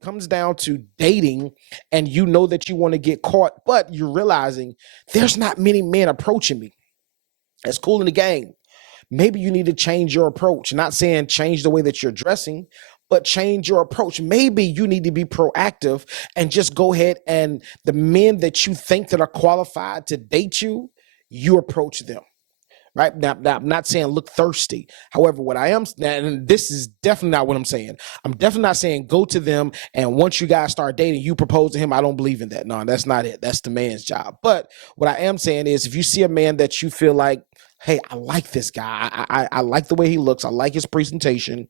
it comes down to dating and you know that you want to get caught, but you're realizing there's not many men approaching me. That's cool in the game. Maybe you need to change your approach. Not saying change the way that you're dressing, but change your approach. Maybe you need to be proactive and just go ahead and the men that you think that are qualified to date you, you approach them. Right now, I'm not saying look thirsty. However, what I am, and this is definitely not what I'm saying. I'm definitely not saying go to them and once you guys start dating, you propose to him. I don't believe in that. No, that's not it. That's the man's job. But what I am saying is, if you see a man that you feel like, hey, I like this guy. I like the way he looks. I like his presentation.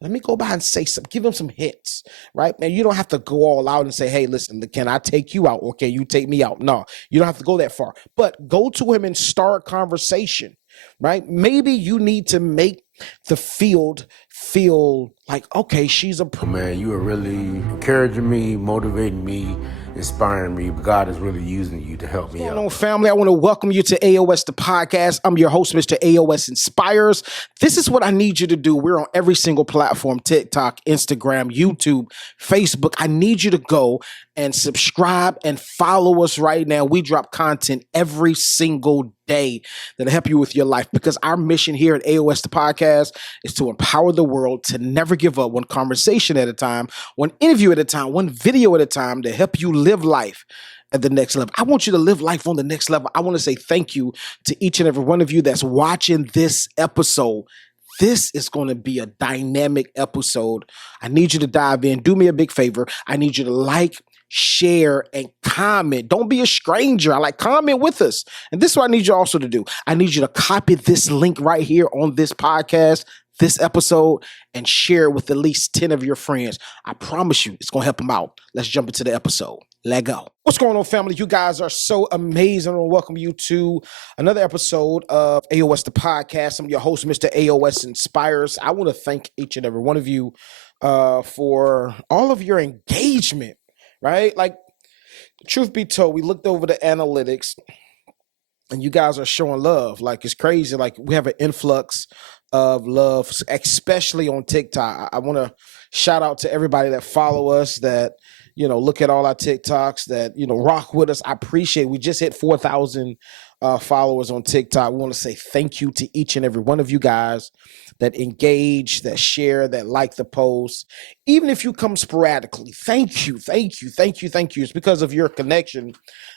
Let me go by and say some, give him some hits, right? And you don't have to go all out and say, hey, listen, can I take you out or can you take me out? No, you don't have to go that far. But go to him and start conversation, right? Maybe you need to make the field feel like, okay, she's a man. You are really encouraging me, motivating me, inspiring me. God is really using you to help me out. What's going on, family? I want to welcome you to AOS the podcast. I'm your host, Mr. AOS Inspires. This is what I need you to do. We're on every single platform: TikTok, Instagram, YouTube, Facebook. I need you to go and subscribe and follow us right now. We drop content every single day that'll help you with your life, because our mission here at AOS the podcast is to empower the world to never give up, one conversation at a time, one interview at a time, one video at a time, to help you live life at the next level. I want you to live life on the next level. I want to say thank you to each and every one of you that's watching this episode. This is going to be a dynamic episode. I need you to dive in. Do me a big favor. I need you to like, share, and comment. Don't be a stranger. Comment with us. And this is what I need you also to do. I need you to copy this link right here on this podcast, this episode, and share it with at least 10 of your friends. I promise you, it's going to help them out. Let's jump into the episode. Let go. What's going on, family? You guys are so amazing. I want to welcome you to another episode of AOS the podcast. I'm your host, Mr. AOS Inspires. I want to thank each and every one of you for all of your engagement, right? Truth be told, we looked over the analytics and you guys are showing love. It's crazy. We have an influx of love, especially on TikTok. I want to shout out to everybody that follow us, that look at all our TikToks, that rock with us. I appreciate. We just hit 4,000 followers on TikTok. We want to say thank you to each and every one of you guys that engage, that share, that like the post. Even if you come sporadically, thank you. It's because of your connection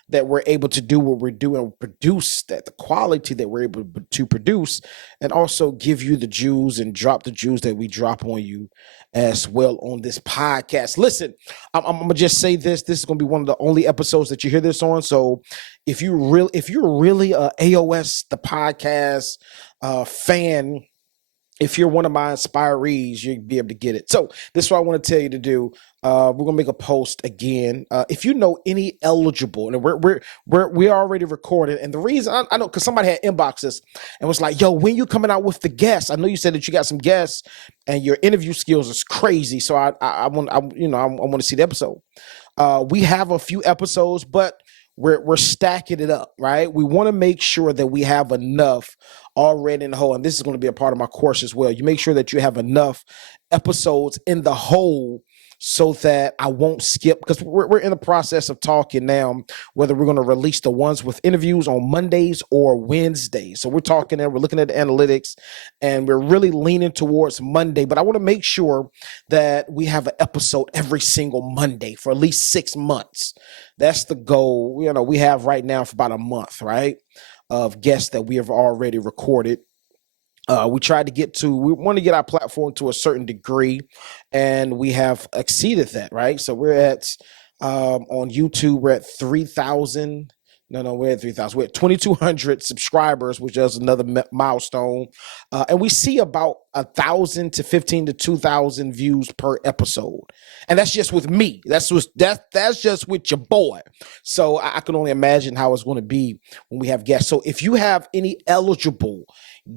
that we're able to do what we're doing, produce that the quality that we're able to produce, and also give you the Jews and drop the Jews that we drop on you as well on this podcast. Listen, I'm gonna just say this. This is gonna be one of the only episodes that you hear this on. So if you're really a AOS the podcast fan, if you're one of my inspirees, you'll be able to get it. So this is what I want to tell you to do. We're gonna make a post again. If you know any eligible, and we're already recorded. And the reason I know, because somebody had inboxed us and was like, "Yo, when you coming out with the guests? I know you said that you got some guests, and your interview skills is crazy. So I want to see the episode. We have a few episodes, but we're stacking it up, right? We want to make sure that we have enough already in the hole, and this is going to be a part of my course as well. You make sure that you have enough episodes in the hole so that I won't skip, because we're in the process of talking now whether we're going to release the ones with interviews on Mondays or Wednesdays. So we're talking and we're looking at the analytics, and we're really leaning towards Monday, but I want to make sure that we have an episode every single Monday for at least 6 months. That's the goal. We have right now for about a month, right, of guests that we have already recorded. We want to get our platform to a certain degree, and we have exceeded that, right? So we're at, on YouTube, we're at 3,000. No, we're at 3,000. We're at 2,200 subscribers, which is another milestone. And we see about 1,000 to 15 to 2,000 views per episode. And that's just with me. That's just with your boy. So I can only imagine how it's going to be when we have guests. So if you have any eligible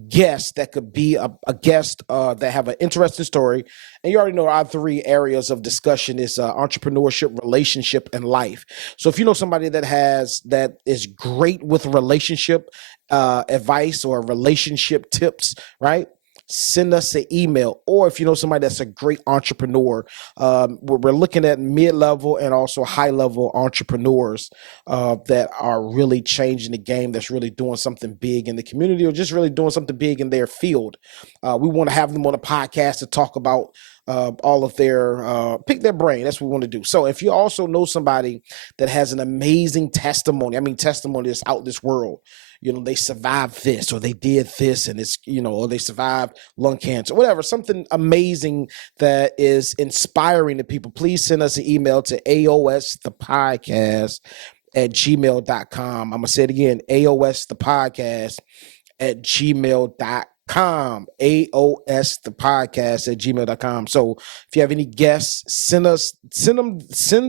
guests that could be a guest that have an interesting story, and you already know our 3 areas of discussion is entrepreneurship, relationship, and life. So if you know somebody that is great with relationship advice or relationship tips, right? send us an email. Or if you know somebody that's a great entrepreneur, we're looking at mid-level and also high-level entrepreneurs that are really changing the game, that's really doing something big in the community or just really doing something big in their field. We want to have them on a podcast to talk about all of their pick their brain. That's what we want to do. So if you also know somebody that has an amazing testimony, I mean testimony that's out this world, they survived this or they did this and it's, or they survived lung cancer, whatever, something amazing that is inspiring to people, please send us an email to aosthepodcast@gmail.com. I'm going to say it again, aosthepodcast@gmail.com. aosthepodcast@gmail.com. So if you have any guests, send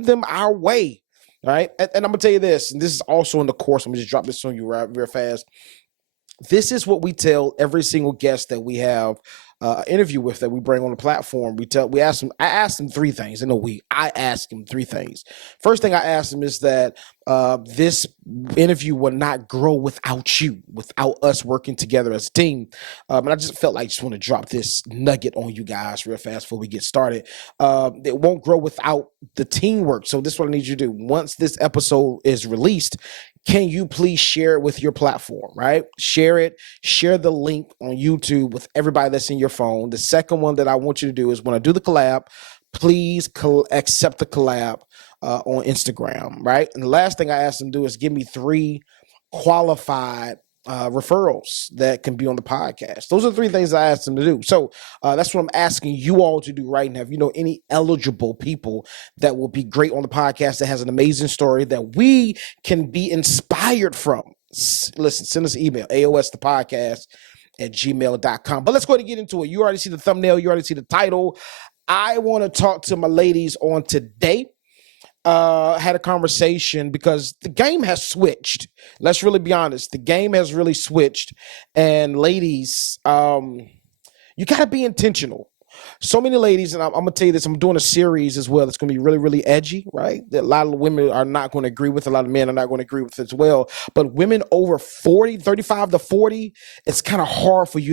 them our way. All right. And I'm gonna tell you this, and this is also in the course. I'm gonna just drop this on you real fast. This is what we tell every single guest that we have an interview with, that we bring on the platform. I asked them three things in a week. I asked them three things. First thing I asked them is that this interview will not grow without you, without us working together as a team. And I just felt like I just want to drop this nugget on you guys real fast before we get started. It won't grow without the teamwork. So this is what I need you to do. Once this episode is released, can you please share it with your platform, right? Share it. Share the link on YouTube with everybody that's in your phone. The second one that I want you to do is when I do the collab, please accept the collab on Instagram, right? And the last thing I asked them to do is give me 3 qualified referrals that can be on the podcast. Those are the 3 things I asked them to do. So that's what I'm asking you all to do right now. If you know any eligible people that will be great on the podcast, that has an amazing story that we can be inspired from, listen, send us an email, aosthepodcast@gmail.com. But let's go ahead and get into it. You already see the thumbnail. You already see the title. I want to talk to my ladies on today. Had a conversation because the game has switched. Let's really be honest. The game has really switched. And ladies, you got to be intentional. So many ladies, and I'm going to tell you this, I'm doing a series as well. It's going to be really, really edgy, right? That a lot of women are not going to agree with. A lot of men are not going to agree with as well. But women over 40, 35 to 40, it's kind of hard for you